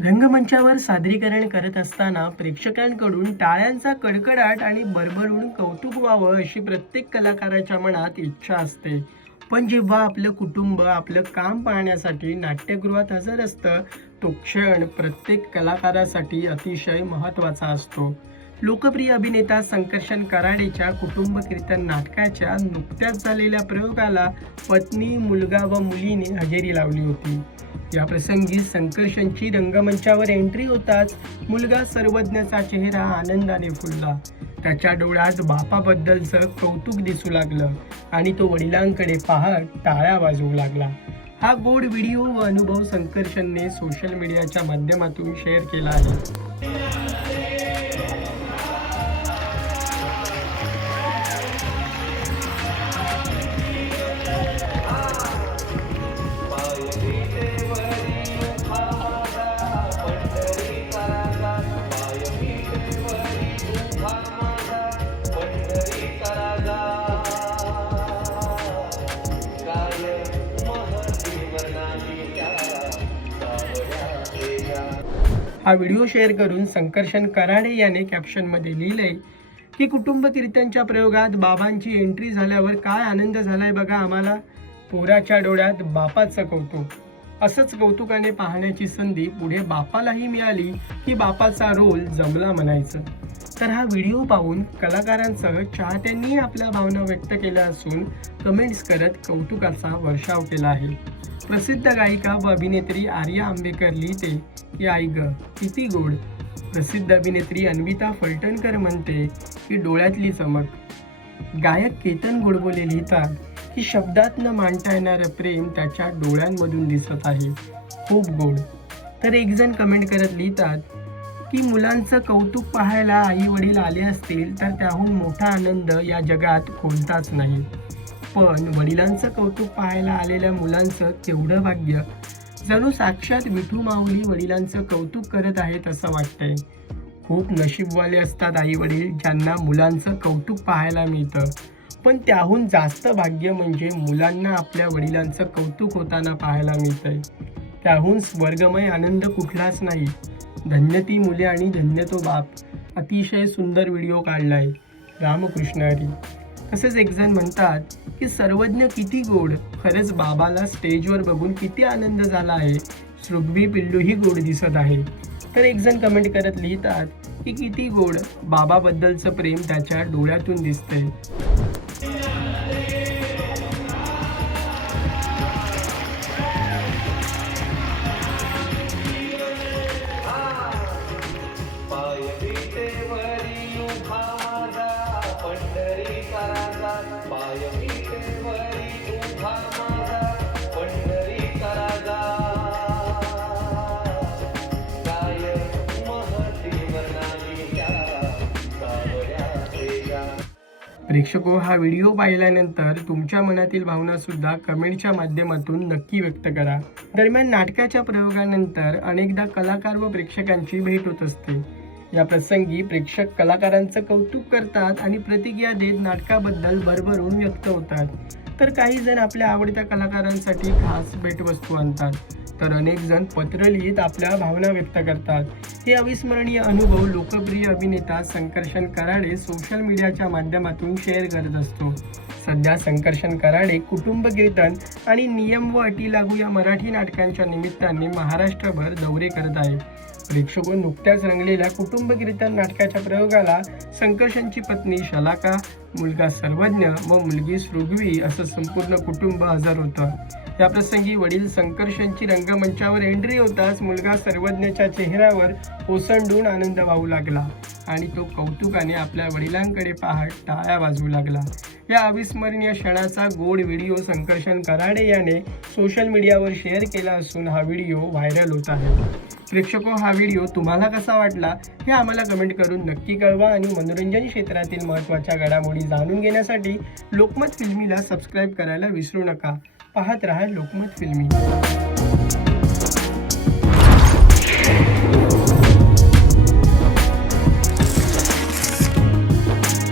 रंगमंचावर सादरीकरण करत असताना प्रेक्षकांकडून टाळ्यांचा कडकडाट आणि भरभरून कौतुक व्हावं अशी प्रत्येक कलाकाराच्या मनात इच्छा असते. पण जेव्हा आपलं कुटुंब आपलं काम पाहण्यासाठी नाट्यगृहात हजर असतं, तो क्षण प्रत्येक कलाकारासाठी अतिशय महत्त्वाचा असतो. लोकप्रिय अभिनेता संकर्षण कराडेच्या कुटुंब कीर्तन नाटकाच्या नुकत्याच झालेल्या प्रयोगाला पत्नी, मुलगा व मुलीने हजेरी लावली होती. या प्रसंगी संकर्षणची रंगमंचावर एंट्री होताच मुलगा सर्वज्ञचा चेहरा आनंदाने फुलला. त्याच्या डोळ्यात बापाबद्दलचं कौतुक दिसू लागलं आणि तो वडिलांकडे पाहत टाळ्या वाजवू लागला. हा गोड व्हिडिओ व अनुभव संकर्षणने सोशल मीडियाच्या माध्यमातून शेअर केला आहे. हा व्हिडिओ शेअर करून संकर्षण कराडे याने कॅप्शनमध्ये लिहिलंय की कुटुंब कीर्तनच्या प्रयोगात बाबांची एंट्री झाल्यावर काय आनंद झालाय बघा आम्हाला. पोराच्या डोळ्यात बापाचं कौतुक. असंच कौतुकाने पाहण्याची संधी पुढे बापालाही मिळाली की बापाचा रोल जमला म्हणायचं. तर हा व्हिडिओ पाहून कलाकारांसह चाहत्यांनी आपल्या भावना व्यक्त केल्या असून कमेंट्स करत कौतुकाचा वर्षाव केला आहे. प्रसिद्ध गायिका व अभिनेत्री आर्या आंबेकर लिहिते की आई ग किती गोड. प्रसिद्ध अभिनेत्री अन्विता फलटणकर म्हणते की डोळ्यातली चमक. गायक केतन गोडबोले लिहितात की शब्दात न मांडता येणारं प्रेम त्याच्या डोळ्यांमधून दिसत आहे, खूप गोड. तर एक जण कमेंट करत लिहितात की मुलांचं कौतुक पाहायला आई वडील आले असतील तर त्याहून मोठा आनंद या जगात कोणताच नाही. पण वडिलांचं कौतुक पाहायला आलेल्या मुलांचं केवढं भाग्य. जणू साक्षात विठू माऊली वडिलांचं कौतुक करत आहेत असं वाटतंय. खूप नशीबवाले असतात आई वडील ज्यांना मुलांचं कौतुक पाहायला मिळतं. पण त्याहून जास्त भाग्य म्हणजे मुलांना आपल्या वडिलांचं कौतुक होताना पाहायला मिळतंय. त्याहून स्वर्गमय आनंद कुठलाच नाही. धन्य ती मुले आणि धन्य तो बाप. अतिशय सुंदर व्हिडिओ काढलाय. रामकृष्ण हरी. तसेच एक जण म्हणतात की सर्वज्ञ किती गोड. खरंच बाबाला स्टेजवर बघून किती आनंद झाला आहे. सृग्वी पिल्लूही गोड दिसत आहे. तर एक जण कमेंट करत लिहितात की किती गोड. बाबाबद्दलचं प्रेम त्याच्या डोळ्यातून दिसतंय. प्रेक्षको, हा व्हिडिओ पाहिल्यानंतर तुमच्या मनातील भावना सुद्धा कमेंटच्या माध्यमातून नक्की व्यक्त करा. दरम्यान नाटकाच्या प्रयोगानंतर अनेकदा कलाकार व प्रेक्षकांची भेट होत असते. या प्रसंगी प्रेक्षक कलाकारांचं कौतुक करतात आणि प्रतिक्रिया देत नाटकाबद्दल भरभरून व्यक्त होतात. तर काही जण आपल्या आवडत्या कलाकारांसाठी खास भेटवस्तू आणतात, तर अनेक जण पत्र लिहित आपल्या भावना व्यक्त करतात. हे अविस्मरणीय अनुभव लोकप्रिय अभिनेता संकर्षण कराडे सोशल मीडियाच्या माध्यमातून शेअर करत असतो. सध्या संकर्षण कराडे कुटुंब कीर्तन आणि नियम व अटी लागू या मराठी नाटकांच्या निमित्ताने महाराष्ट्रभर दौरे करत आहे. प्रेक्षको, नुकत्याच रंगलेल्या कुटुंब कीर्तन नाटकाच्या प्रयोगाला संकर्षणची पत्नी शलाका, मुलगा सर्वज्ञ व मुलगी सृग्वी असं संपूर्ण कुटुंब हजर होतं. या प्रसंगी वडील संकर्षणची रंगमंचावर एंट्री होताच मुलगा सर्वज्ञच्या चेहऱ्यावर ओसंडून आनंद वाहू लागला आणि तो कौतुकाने आपल्या वडिलांकडे पाहत टाळ्या वाजवू लागला. या अविस्मरणीय क्षणाचा गोड व्हिडिओ संकर्षण कराडे याने सोशल मीडियावर शेअर केला असून हा व्हिडिओ व्हायरल होत आहे. प्रेक्षको, हा व्हिडिओ तुम्हाला कसा वाटला हे आम्हाला कमेंट करून नक्की कळवा आणि मनोरंजन क्षेत्रातील महत्त्वाच्या घडामोडी जाणून घेण्यासाठी लोकमत फिल्मीला सबस्क्राईब करायला विसरू नका. पाहत रहा लोकमत फिल्मी.